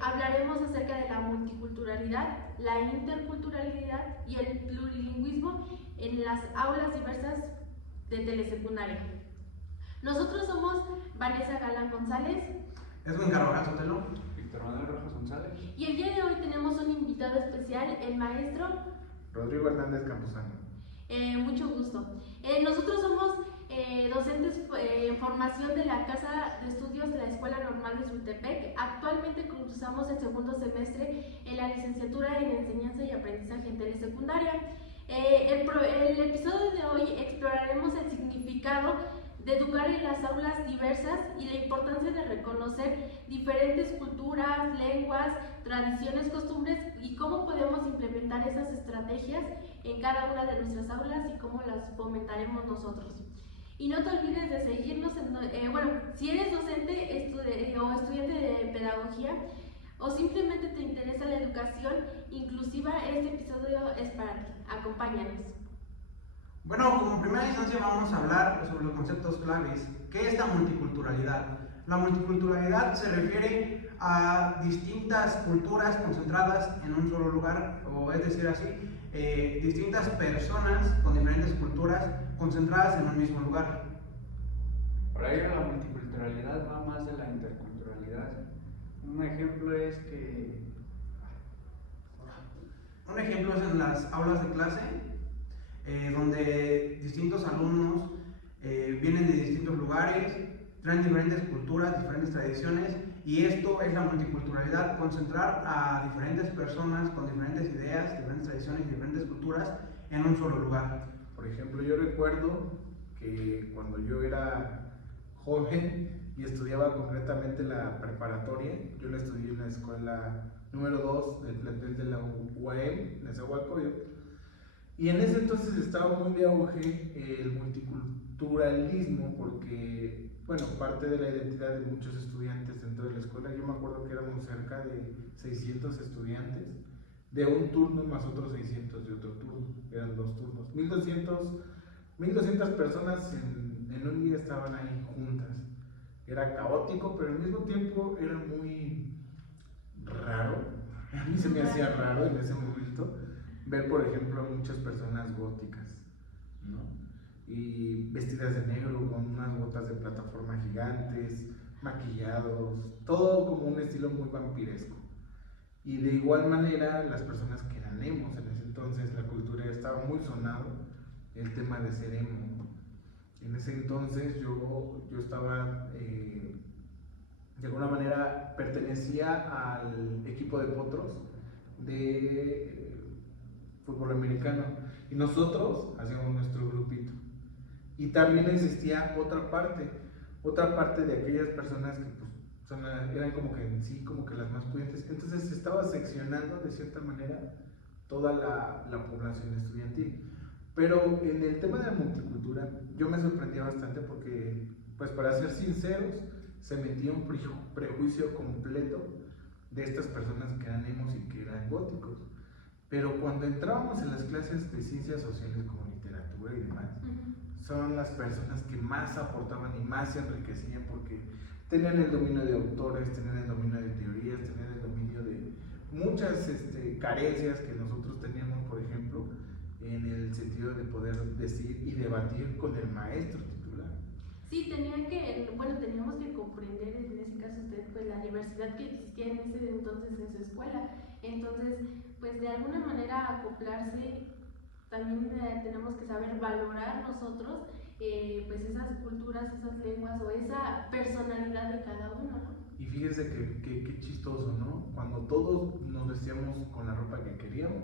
Hablaremos acerca de la multiculturalidad, la interculturalidad y el plurilingüismo en las aulas diversas de telesecundaria. Nosotros somos Vanessa Galán González, Edwin Carvajal Sotelo, Víctor Manuel Rojas González, y el día de hoy tenemos un invitado especial, el maestro Rodrigo Hernández Campuzano. Mucho gusto. Nosotros somos docentes en formación de la Casa de Estudios de la Escuela Normal de Sultepec. Actualmente cursamos el segundo semestre en la licenciatura en Enseñanza y Aprendizaje en Telesecundaria. El episodio de hoy exploraremos el significado de educar en las aulas diversas y la importancia de reconocer diferentes culturas, lenguas, tradiciones, costumbres y cómo podemos implementar esas estrategias en cada una de nuestras aulas y cómo las fomentaremos nosotros. Y no te olvides de seguirnos, si eres docente o estudiante de pedagogía o simplemente te interesa la educación inclusiva, este episodio es para ti. Acompáñanos. Bueno, como primera instancia vamos a hablar sobre los conceptos claves. ¿Qué es la multiculturalidad? La multiculturalidad se refiere a distintas culturas concentradas en un solo lugar, o es decir así, distintas personas con diferentes culturas concentradas en un mismo lugar. Por ahí la multiculturalidad va más de la interculturalidad. Un ejemplo es en las aulas de clase, donde distintos alumnos vienen de distintos lugares, traen diferentes culturas, diferentes tradiciones, y esto es la multiculturalidad, concentrar a diferentes personas con diferentes ideas, diferentes tradiciones y diferentes culturas en un solo lugar. Por ejemplo, yo recuerdo que cuando yo era joven y estudiaba concretamente la preparatoria, yo la estudié en la escuela número 2 de la UAM, Nezahualcóyotl, y en ese entonces estaba muy de auge el multiculturalismo porque, bueno, parte de la identidad de muchos estudiantes dentro de la escuela. Yo me acuerdo que éramos cerca de 600 estudiantes de un turno más otros 600 de otro turno, eran 2 turnos, 1200 personas en un día estaban ahí juntas. Era caótico, pero al mismo tiempo era muy raro. A mí se me hacía raro en ese momento ver, por ejemplo, a muchas personas góticas, ¿no? Y vestidas de negro con unas botas de plataforma gigantes, maquillados, todo como un estilo muy vampiresco. Y de igual manera las personas que eran emos en ese entonces, la cultura estaba muy sonado el tema de ser emo. En ese entonces yo estaba, de alguna manera pertenecía al equipo de potros de fútbol americano, y nosotros hacíamos nuestro grupito. Y también existía otra parte de aquellas personas que pues, eran como que en sí, como que las más pudientes. Entonces se estaba seccionando de cierta manera toda la población estudiantil. Pero en el tema de la multicultura yo me sorprendía bastante porque, pues para ser sinceros, se metía un prejuicio completo de estas personas que eran emos y que eran góticos. Pero cuando entrábamos en las clases de ciencias sociales como literatura y demás, son las personas que más aportaban y más se enriquecían porque tenían el dominio de autores, tenían el dominio de teorías, tenían el dominio de muchas carencias que nosotros teníamos, por ejemplo, en el sentido de poder decir y debatir con el maestro titular. Sí, teníamos que comprender en ese caso pues, la diversidad que existía en ese entonces en su escuela. Entonces, pues de alguna manera acoplarse, también tenemos que saber valorar nosotros pues esas culturas, esas lenguas o esa personalidad de cada uno, ¿no? Y fíjense que chistoso, ¿no? Cuando todos nos vestíamos con la ropa que queríamos,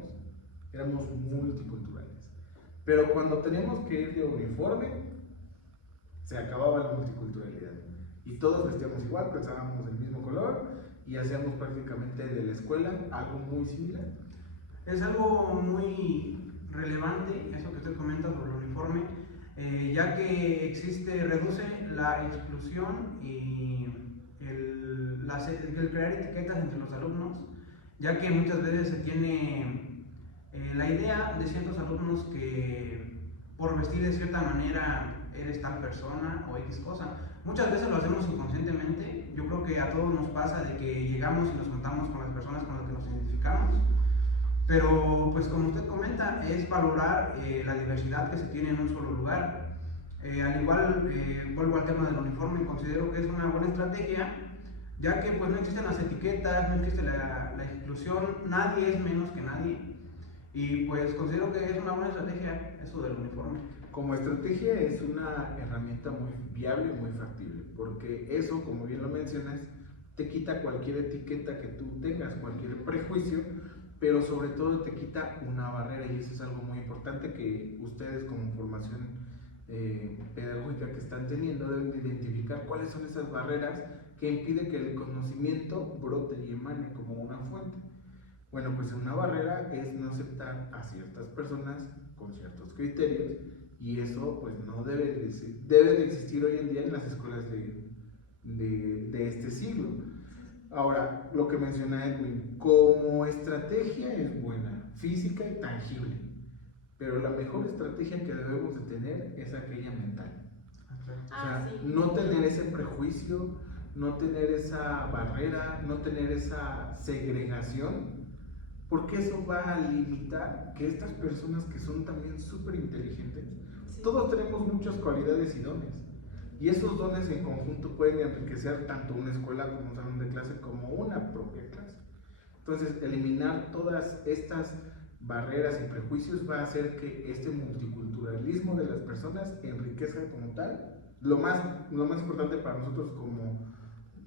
éramos multiculturales. Pero cuando teníamos que ir de uniforme, se acababa la multiculturalidad. Y todos vestíamos igual, pensábamos del mismo color y hacíamos prácticamente de la escuela algo muy similar. Es algo muy relevante eso que usted comenta sobre el uniforme, ya que reduce la exclusión y el crear etiquetas entre los alumnos, ya que muchas veces se tiene la idea de ciertos alumnos que por vestir de cierta manera eres tal persona o X cosa. Muchas veces lo hacemos inconscientemente. Yo creo que a todos nos pasa de que llegamos y nos juntamos juntamos con las personas con las que nos identificamos. Pero, pues como usted comenta, es valorar la diversidad que se tiene en un solo lugar. Al igual, vuelvo al tema del uniforme, considero que es una buena estrategia, ya que pues no existen las etiquetas, no existe la exclusión, nadie es menos que nadie. Y pues considero que es una buena estrategia eso del uniforme. Como estrategia es una herramienta muy viable y muy factible, porque eso, como bien lo mencionas, te quita cualquier etiqueta que tú tengas, cualquier prejuicio, pero sobre todo te quita una barrera, y eso es algo muy importante que ustedes como formación pedagógica que están teniendo deben de identificar cuáles son esas barreras que impiden que el conocimiento brote y emane como una fuente. Bueno, pues una barrera es no aceptar a ciertas personas con ciertos criterios, y eso pues no debe de existir hoy en día en las escuelas de este siglo. Ahora, lo que menciona Edwin, como estrategia es buena, física y tangible, pero la mejor estrategia que debemos de tener es aquella mental. O sea, sí. no tener ese prejuicio, no tener esa barrera, no tener esa segregación, porque eso va a limitar que estas personas que son también súper inteligentes, todos tenemos muchas cualidades y dones, y esos dones en conjunto pueden enriquecer tanto una escuela como un salón de clase como una propia clase. Entonces, eliminar todas estas barreras y prejuicios va a hacer que este multiculturalismo de las personas enriquezca como tal. Lo más importante para nosotros como,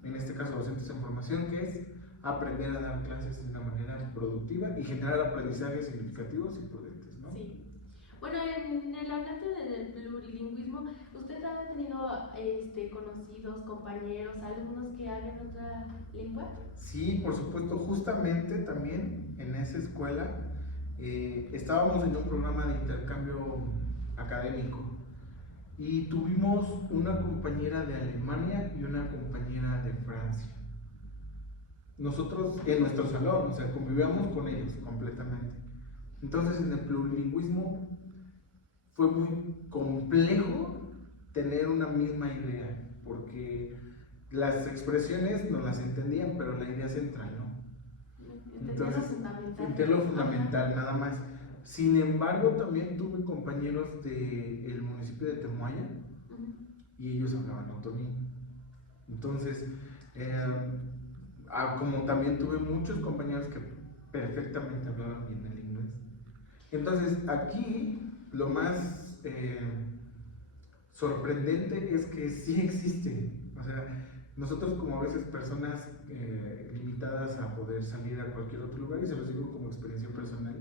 en este caso, docentes en formación, que es aprender a dar clases de una manera productiva y generar aprendizajes significativos y prudentes, ¿no? Sí. Bueno, en el hablante del plurilingüismo, ¿usted ha tenido conocidos, compañeros, alumnos que hablan otra lengua? Sí, por supuesto. Justamente también en esa escuela estábamos en un programa de intercambio académico y tuvimos una compañera de Alemania y una compañera de Francia. Nosotros en nuestro salón, o sea, convivíamos con ellos completamente. Entonces, en el plurilingüismo fue muy complejo tener una misma idea, porque las expresiones no las entendían, pero la idea central no. Entonces, entender lo fundamental, nada más. Sin embargo, también tuve compañeros del municipio de Temuaya y ellos hablaban otomí. Entonces, como también tuve muchos compañeros que perfectamente hablaban bien el inglés. Entonces, aquí lo más sorprendente es que sí existe. O sea, nosotros como a veces personas limitadas a poder salir a cualquier otro lugar, y se los digo como experiencia personal,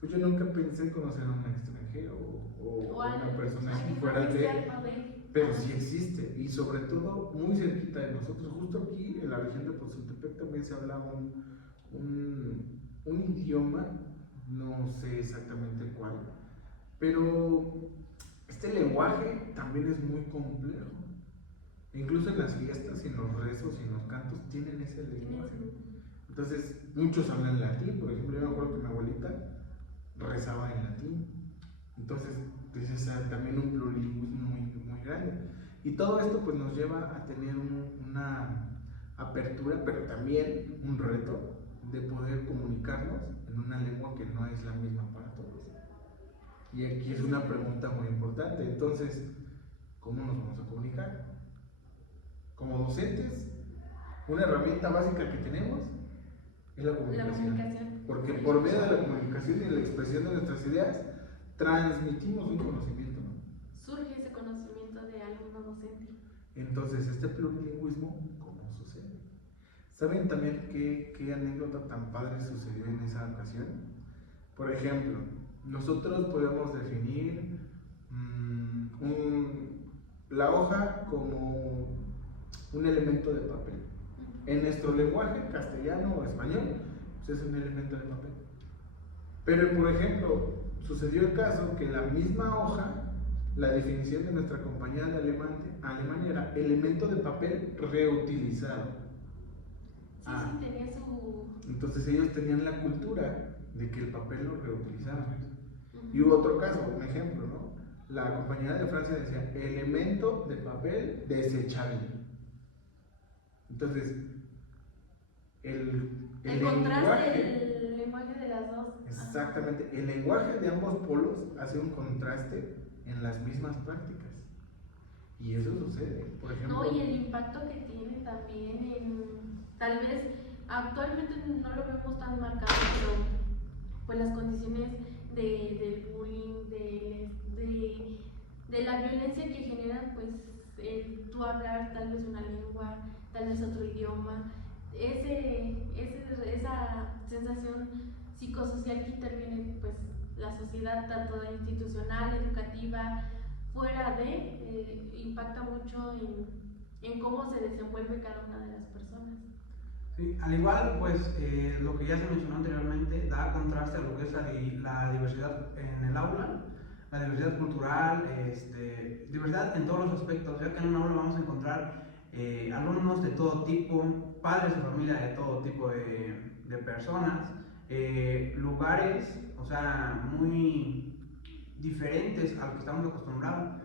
pues yo nunca pensé en conocer a un extranjero o una persona así fuera de... Pero sí existe, y sobre todo muy cerquita de nosotros, justo aquí en la región de Pozultepec también se habla un idioma, no sé exactamente cuál, pero este lenguaje también es muy complejo. Incluso en las fiestas y en los rezos y en los cantos tienen ese lenguaje. Entonces, muchos hablan latín. Por ejemplo, yo me acuerdo que mi abuelita rezaba en latín. Entonces, pues, es también un plurilingüismo muy, muy grande. Y todo esto pues nos lleva a tener una apertura, pero también un reto de poder comunicarnos en una lengua que no es la misma para todos. Y aquí es una pregunta muy importante. Entonces, ¿cómo nos vamos a comunicar? Como docentes, una herramienta básica que tenemos es la comunicación. Porque por medio de la comunicación y la expresión de nuestras ideas, transmitimos un conocimiento, ¿no? Surge ese conocimiento de alumno docente. Entonces, este plurilingüismo, ¿cómo sucede? ¿Saben también qué anécdota tan padre sucedió en esa ocasión? Por ejemplo, nosotros podemos definir la hoja como un elemento de papel. En nuestro lenguaje castellano o español, pues es un elemento de papel. Pero, por ejemplo, sucedió el caso que la misma hoja, la definición de nuestra compañía de Alemania era elemento de papel reutilizado. Sí, tenía su... Entonces ellos tenían la cultura de que el papel lo reutilizaban. Y hubo otro caso, un ejemplo, ¿no? La compañía de Francia decía elemento de papel desechable. Entonces, El contraste, el lenguaje de las dos. Exactamente, el lenguaje de ambos polos hace un contraste en las mismas prácticas. Y eso sucede, por ejemplo. No, y el impacto que tiene también tal vez actualmente no lo vemos tan marcado, pero pues las condiciones del bullying, de la violencia que generan pues el tú hablar tal vez una lengua, tal vez otro idioma, esa sensación psicosocial que interviene pues la sociedad, tanto institucional, educativa, fuera impacta mucho en cómo se desenvuelve cada una de las personas. Sí, al igual, pues lo que ya se mencionó anteriormente da contraste a lo que es la diversidad en el aula, la diversidad cultural, diversidad en todos los aspectos, ya que en un aula vamos a encontrar alumnos de todo tipo, padres de familia de todo tipo de personas, lugares, o sea, muy diferentes a lo que estamos acostumbrados.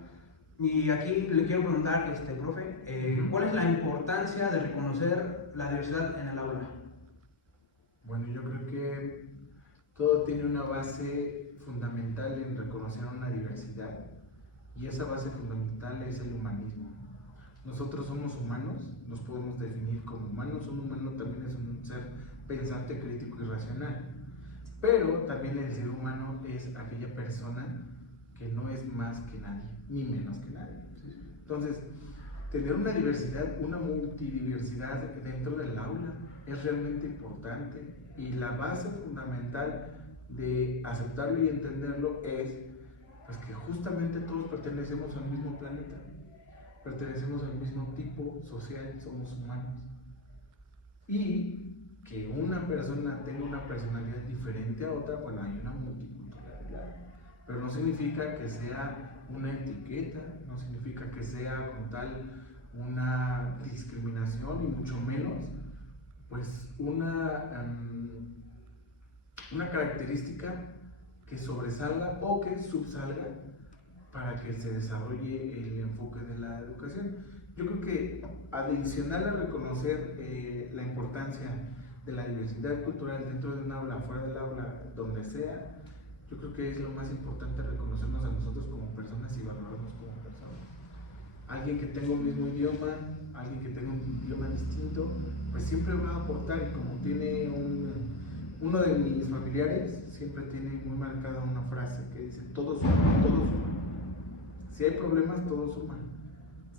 Y aquí le quiero preguntar, profe, ¿cuál es la importancia de reconocer la diversidad en el aula? Bueno, yo creo que todo tiene una base fundamental en reconocer una diversidad, y esa base fundamental es el humanismo. Nosotros somos humanos, nos podemos definir como humanos. Un humano también es un ser pensante, crítico y racional, pero también el ser humano es aquella persona que no es más que nadie, ni menos que nadie. Entonces, tener una diversidad, una multidiversidad dentro del aula es realmente importante, y la base fundamental de aceptarlo y entenderlo es pues, que justamente todos pertenecemos al mismo planeta, pertenecemos al mismo tipo social, somos humanos, y que una persona tenga una personalidad diferente a otra, bueno, hay una multiculturalidad, pero no significa que sea una etiqueta, no significa que sea como tal una discriminación, y mucho menos pues una característica que sobresalga o que subsalga para que se desarrolle el enfoque de la educación. Yo creo que adicional a reconocer la importancia de la diversidad cultural dentro de un aula, fuera del aula, donde sea, yo creo que es lo más importante reconocernos a nosotros como personas y valorarnos como personas. Alguien que tenga un mismo idioma, alguien que tenga un idioma distinto, pues siempre va a aportar, y como tiene uno de mis familiares, siempre tiene muy marcada una frase que dice: todos suman, todos suman. Si hay problemas, todos suman.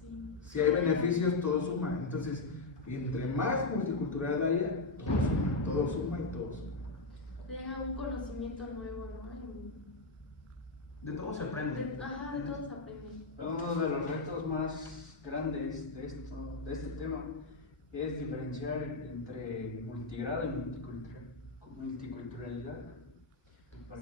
Sí. Si hay beneficios, todos suman. Entonces, entre más multicultural haya, todo suma y todo suma. Tenga un conocimiento nuevo, ¿no? De todo se aprende. De todo se aprende. Uno de los retos más grandes de este tema es diferenciar entre multigrado y multiculturalidad.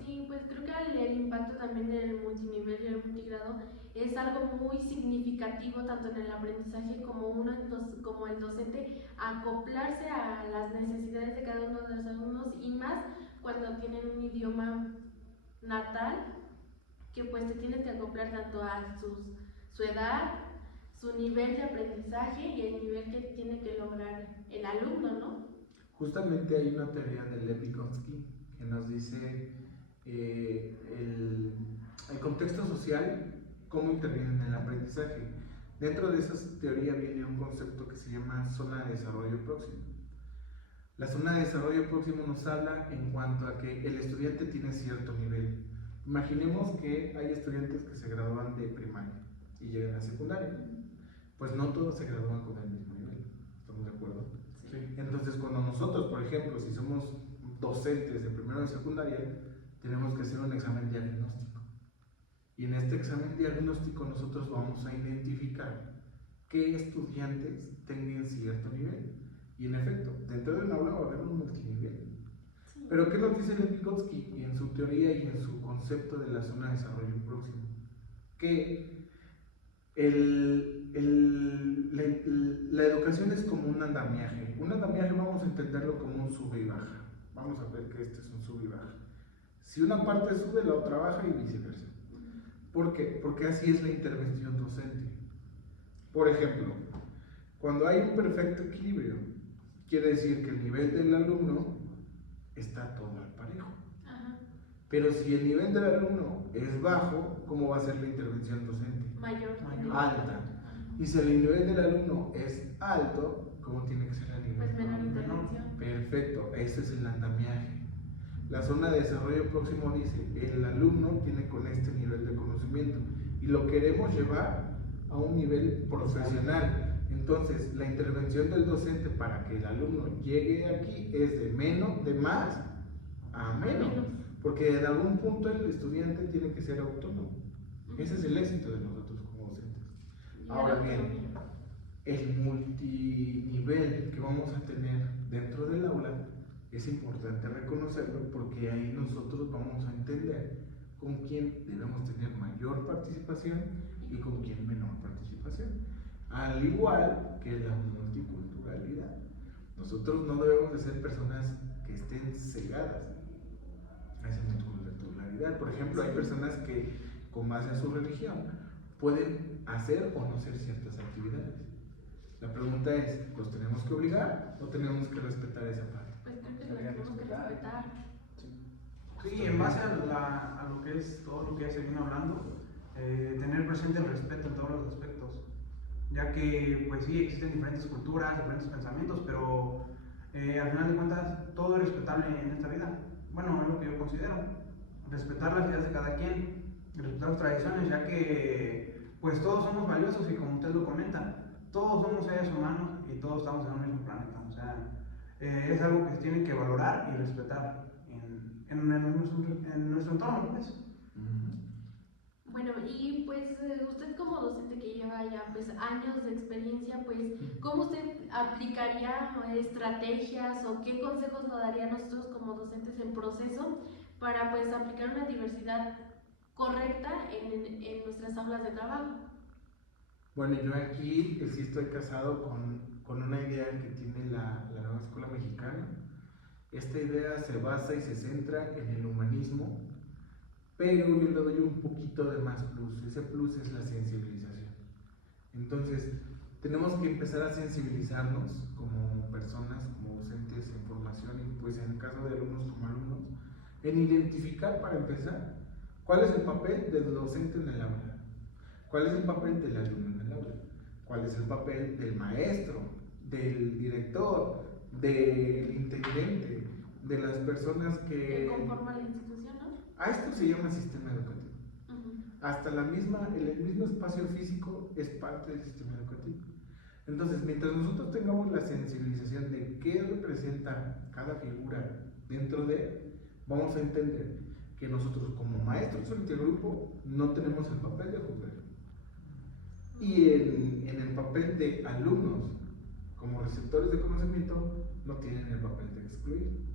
Sí, pues creo que el impacto también del multinivel y el multigrado es algo muy significativo tanto en el aprendizaje como el docente, acoplarse a las necesidades de cada uno de los alumnos, y más cuando tienen un idioma natal, que pues te tienes que acoplar tanto a su edad, su nivel de aprendizaje y el nivel que tiene que lograr el alumno, ¿no? Justamente hay una teoría de Lev Vygotsky que nos dice el contexto social, cómo interviene en el aprendizaje. Dentro de esa teoría viene un concepto que se llama zona de desarrollo próximo. La zona de desarrollo próximo nos habla en cuanto a que el estudiante tiene cierto nivel. Imaginemos que hay estudiantes que se gradúan de primaria y llegan a secundaria. Pues no todos se gradúan con el mismo nivel, ¿estamos de acuerdo? Sí. Entonces, cuando nosotros, por ejemplo, si somos docentes de primero de secundaria, tenemos que hacer un examen diagnóstico. Y en este examen diagnóstico nosotros vamos a identificar qué estudiantes tengan cierto nivel. Y en efecto, dentro de un aula va a haber un multinivel. Sí. Pero ¿qué nos dice Lev Vygotsky en su teoría y en su concepto de la zona de desarrollo próximo? Que la educación es como un andamiaje. Un andamiaje vamos a entenderlo como un sube y baja. Vamos a ver que este es un sube y baja. Si una parte sube, la otra baja y viceversa. ¿Por qué? Porque así es la intervención docente. Por ejemplo, cuando hay un perfecto equilibrio, quiere decir que el nivel del alumno está todo al parejo. Ajá. Pero si el nivel del alumno es bajo, ¿cómo va a ser la intervención docente? Mayor. Alta. Y si el nivel del alumno es alto, ¿cómo tiene que ser el nivel? Pues menor intervención. Perfecto, ese es el andamiaje. La zona de desarrollo próximo dice, el alumno tiene con este nivel de conocimiento y lo queremos llevar a un nivel profesional. Entonces, la intervención del docente para que el alumno llegue aquí es de más a menos, porque en algún punto el estudiante tiene que ser autónomo. Ese es el éxito de nosotros como docentes. Ahora bien, el multinivel que vamos a tener dentro del aula es importante reconocerlo, porque ahí nosotros vamos a entender con quién debemos tener mayor participación y con quién menor participación, al igual que la multiculturalidad. Nosotros no debemos de ser personas que estén cegadas a esa multiculturalidad. Por ejemplo, hay personas que con base a su religión pueden hacer o no hacer ciertas actividades. La pregunta es, ¿los tenemos que obligar o tenemos que respetar esa parte? Pues creo que lo tenemos que respetar. Sí, en base a lo que es todo lo que ya se viene hablando, tener presente el respeto en todos los aspectos, ya que pues sí, existen diferentes culturas, diferentes pensamientos, pero al final de cuentas todo es respetable en esta vida. Bueno, es lo que yo considero, respetar las ideas de cada quien, respetar las tradiciones, ya que pues todos somos valiosos y como usted lo comenta, todos somos seres humanos y todos estamos en un mismo planeta. O sea, es algo que se tiene que valorar y respetar en nuestro entorno, pues. Bueno, y pues usted como docente que lleva ya pues años de experiencia, pues ¿cómo usted aplicaría estrategias o qué consejos nos daría a nosotros como docentes en proceso para pues aplicar una diversidad correcta en nuestras aulas de trabajo? Bueno, yo aquí sí estoy casado con una idea que tiene la nueva escuela mexicana. Esta idea se basa y se centra en el humanismo, pero yo le doy un poquito de más plus. Ese plus es la sensibilización. Entonces, tenemos que empezar a sensibilizarnos como personas, como docentes en formación y pues en el caso de alumnos como alumnos, en identificar para empezar cuál es el papel del docente en el aula, cuál es el papel del alumno en el aula, cuál es el papel del maestro, del director, del intendente, de las personas que conforman la institución, ¿no? A esto se llama sistema educativo. Hasta el mismo espacio físico es parte del sistema educativo. Entonces, mientras nosotros tengamos la sensibilización de qué representa cada figura dentro de él, vamos a entender que nosotros como maestros frente al grupo no tenemos el papel de juzgar. Y en el papel de alumnos, como receptores de conocimiento, no tienen el papel de excluir.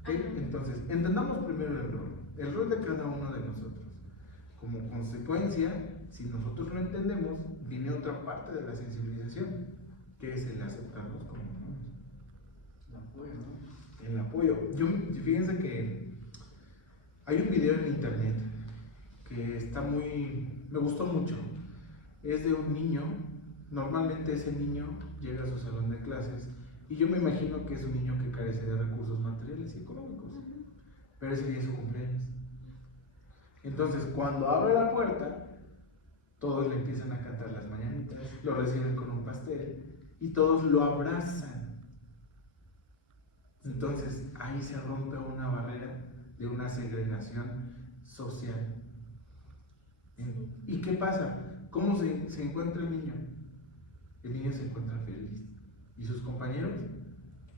¿Okay? Entonces, entendamos primero el rol de cada uno de nosotros. Como consecuencia, si nosotros lo entendemos, viene otra parte de la sensibilización, que es el aceptarnos como humanos. El apoyo, ¿no? El apoyo. Fíjense que hay un video en internet que me gustó mucho. Es de un niño. Normalmente ese niño llega a su salón de clases y yo me imagino que es un niño que carece de recursos materiales y económicos, pero ese día es su cumpleaños. Entonces, cuando abre la puerta, todos le empiezan a cantar las mañanitas, lo reciben con un pastel y todos lo abrazan. Entonces, ahí se rompe una barrera de una segregación social. ¿Y qué pasa? ¿Cómo se encuentra el niño? El niño se encuentra feliz. ¿Y sus compañeros?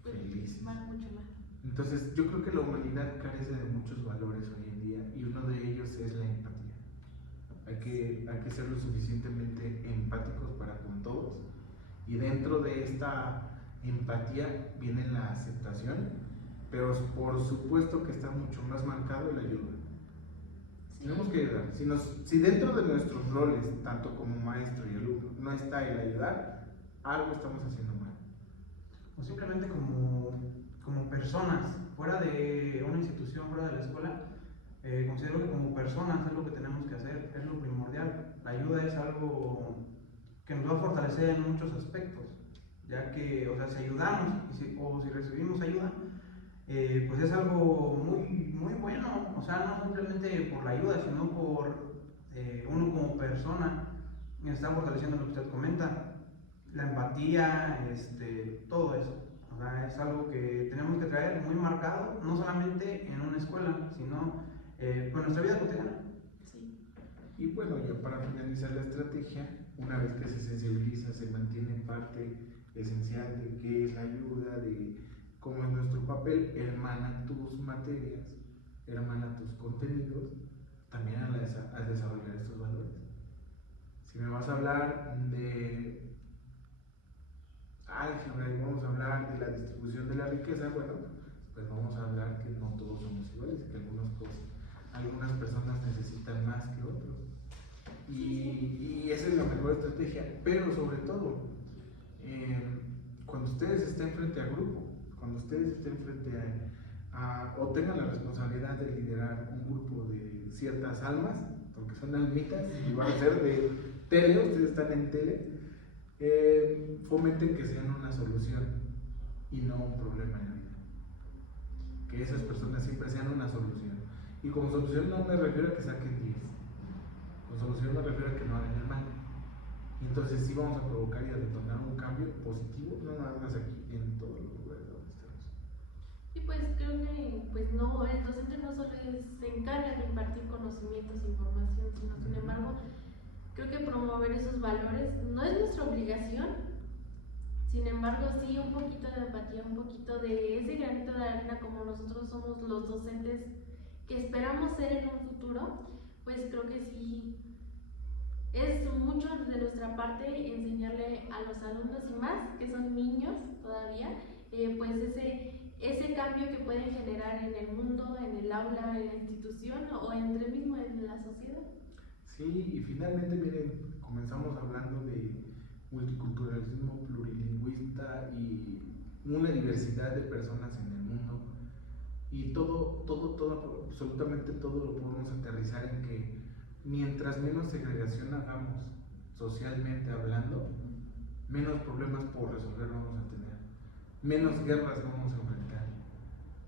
Felices. Mucho más. Entonces, yo creo que la humanidad carece de muchos valores hoy en día y uno de ellos es la empatía. Hay que ser lo suficientemente empáticos para con todos, y dentro de esta empatía viene la aceptación, pero por supuesto que está mucho más marcado el ayuda. Tenemos que ayudar. Si dentro de nuestros roles, tanto como maestro y alumno, no está el ayudar, algo estamos haciendo mal. O simplemente como personas, fuera de una institución, fuera de la escuela, considero que como personas es lo que tenemos que hacer, es lo primordial. La ayuda es algo que nos va a fortalecer en muchos aspectos, ya que, o sea, si ayudamos o si recibimos ayuda, pues es algo muy bueno, o sea, no simplemente por la ayuda, sino por uno como persona, está fortaleciendo lo que usted comenta, la empatía, todo eso. O sea, es algo que tenemos que traer muy marcado, no solamente en una escuela, sino con nuestra vida cotidiana. Sí. Y bueno, ya para finalizar la estrategia, una vez que se sensibiliza, se mantiene parte esencial de qué es la ayuda, de cómo es nuestro papel, hermana tus materias, hermana tus contenidos, también a desarrollar estos valores. Si me vas a hablar de álgebra y vamos a hablar de la distribución de la riqueza, bueno, pues vamos a hablar que no todos somos iguales, que algunas personas necesitan más que otros. Y esa es la mejor estrategia, pero sobre todo, cuando ustedes estén frente a grupo, cuando ustedes estén frente o tengan la responsabilidad de liderar un grupo de ciertas almas, porque son almitas y van a ser de tele, ustedes están en tele, fomenten que sean una solución y no un problema en la vida. Que esas personas siempre sean una solución. Y como solución no me refiero a que saquen 10. Con solución me refiero a que no hagan el mal. Entonces sí vamos a provocar y a detonar un cambio positivo, no nada más aquí, en todos los lugares donde estemos. Y pues creo que pues no, el docente no solo se encarga de impartir conocimientos e información, sino sin embargo creo que promover esos valores no es nuestra obligación, sin embargo sí un poquito de empatía, un poquito de ese granito de arena como nosotros somos los docentes que esperamos ser en un futuro, pues creo que sí es mucho de nuestra parte enseñarle a los alumnos y más, que son niños todavía, pues ese cambio que pueden generar en el mundo, en el aula, en la institución o entre mismo en la sociedad. Sí, y finalmente, miren, comenzamos hablando de multiculturalismo plurilingüista y una diversidad de personas en el mundo. Y todo, absolutamente todo lo podemos aterrizar en que mientras menos segregación hagamos socialmente hablando, menos problemas por resolver vamos a tener, menos guerras vamos a enfrentar,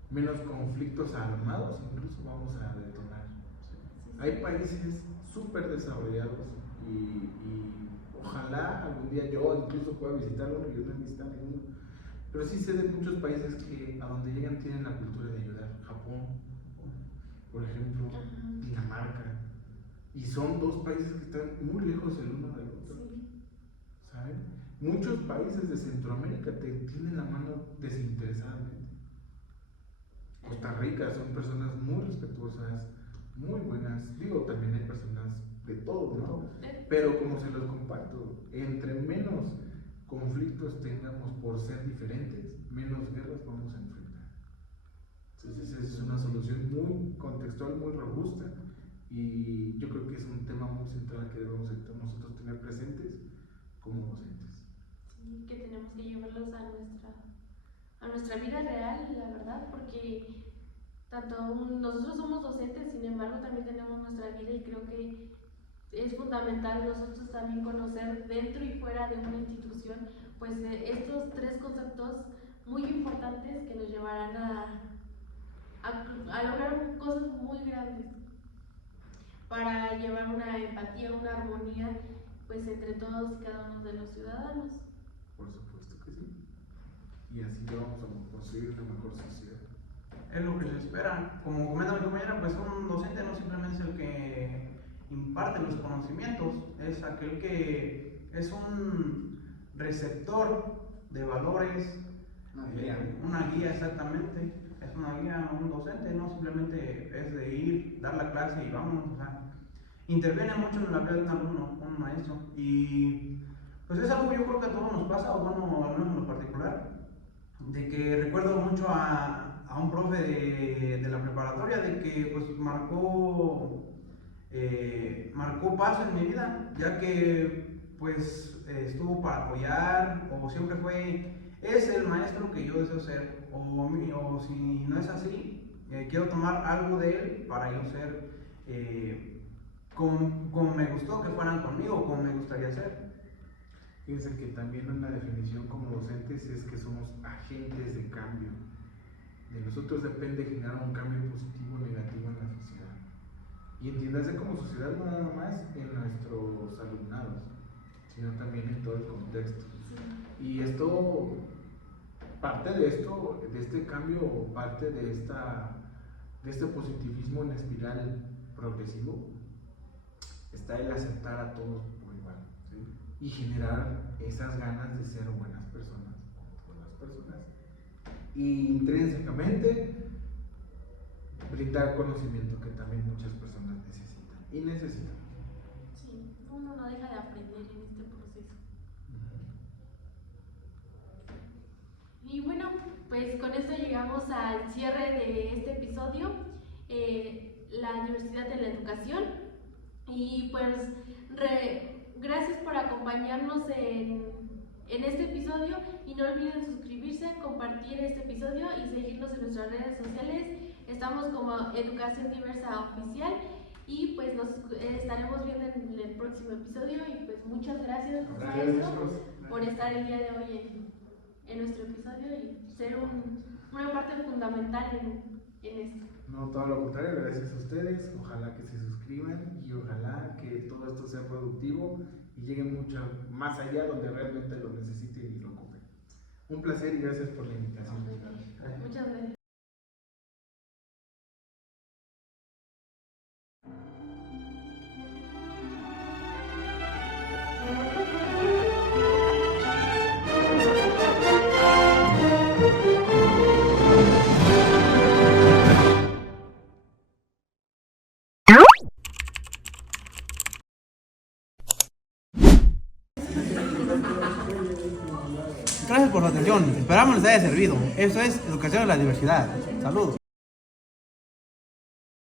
menos conflictos armados incluso vamos a detonar. Hay países súper desarrollados y ojalá algún día yo incluso pueda visitarlo, yo no he visitado ninguno, pero sí sé de muchos países que a donde llegan tienen la cultura de ayudar. Japón, por ejemplo, Dinamarca, y son dos países que están muy lejos el uno del otro, ¿saben? Muchos países de Centroamérica te tienen la mano desinteresadamente. Costa Rica son personas muy respetuosas, muy buenas, digo, también hay personas de todo, ¿no? Pero como se los comparto, entre menos conflictos tengamos por ser diferentes, menos guerras vamos a enfrentar. Entonces esa es una solución muy contextual, muy robusta, y yo creo que es un tema muy central que debemos nosotros tener presentes como docentes. Sí, que tenemos que llevarlos a nuestra vida real, la verdad, porque tanto nosotros somos docentes, sin embargo también tenemos nuestra vida y creo que es fundamental nosotros también conocer dentro y fuera de una institución pues estos tres conceptos muy importantes que nos llevarán a lograr cosas muy grandes para llevar una empatía, una armonía pues entre todos y cada uno de los ciudadanos. Por supuesto que sí. Y así vamos a construir una mejor sociedad. Es lo que se espera. Como comenta mi compañera, pues un docente no simplemente es el que imparte los conocimientos, es aquel que es un receptor de valores, una guía exactamente, es una guía, un docente, no simplemente es de ir, dar la clase y vámonos, o sea, interviene mucho en la vida de un alumno, un maestro, y pues es algo que yo creo que a todos nos pasa, o bueno, al menos en lo particular, de que recuerdo mucho a un profe de la preparatoria, de que pues marcó paso en mi vida, ya que pues estuvo para apoyar, o siempre es el maestro que yo deseo ser, o si no es así, quiero tomar algo de él para yo ser como me gustó que fueran conmigo, como me gustaría ser. Fíjense que también una definición como docentes es que somos agentes de cambio De nosotros depende generar un cambio positivo o negativo en la sociedad. Y entiéndase como sociedad no nada más en nuestros alumnados, sino también en todo el contexto. Y esto, parte de esto, de este cambio, parte de este positivismo en espiral progresivo, está el aceptar a todos por igual, ¿sí? Y generar esas ganas de ser buenas personas, y intrínsecamente brindar conocimiento que también muchas personas necesitan y necesitan. Sí, uno no deja de aprender en este proceso. Y bueno, pues con esto llegamos al cierre de este episodio, la Universidad de la Educación. Y pues gracias por acompañarnos en este episodio, y no olviden suscribirse, compartir este episodio y seguirnos en nuestras redes sociales. Estamos como Educación Diversa Oficial, y pues nos estaremos viendo en el próximo episodio. Y pues muchas gracias, maestro, por estar el día de hoy en nuestro episodio y ser una parte fundamental en esto. No, todo lo contrario, gracias a ustedes. Ojalá que se suscriban y ojalá que todo esto sea productivo y llegue mucho más allá donde realmente lo necesiten y lo ocupen. Un placer y gracias por la invitación. Muchas gracias. Gracias por su atención. Esperamos les haya servido. Eso es Educación de la Diversidad. Saludos.